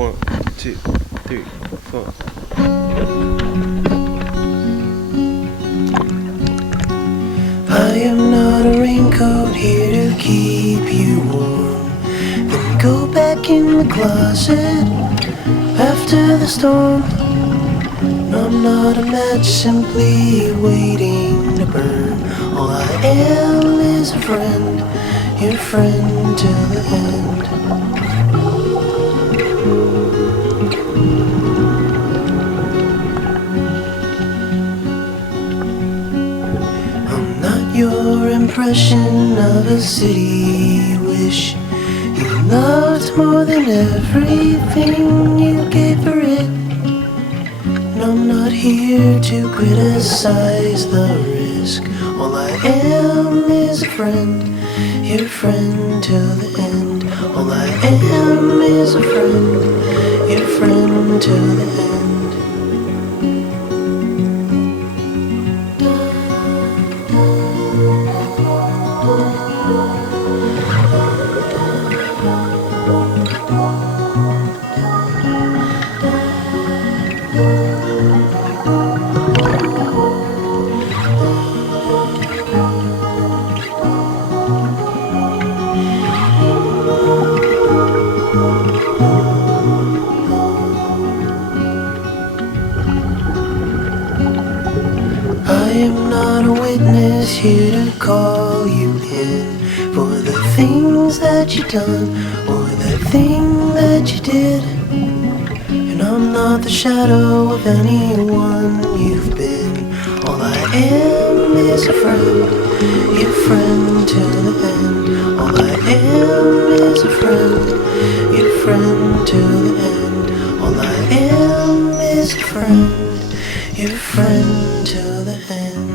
1, 2, 3, 4. I am not a raincoat here to keep you warm. Then go back in the closet after the storm. No, I'm not a match simply waiting to burn. All I am is a friend, your friend till the end. I'm not your impression of a city wish. You loved more than everything you gave for it. No, I'm not here to criticize the risk. All I am is a friend, your friend till the end. All I am is a friend, your friend till the end. I am not a witness here to call you in for the things that you done or the thing that you did. And I'm not the shadow of anyone you've been. All I am is a friend, your friend till the end. All I am is a friend, your friend till the end. All I am is a friend, your friend till the end.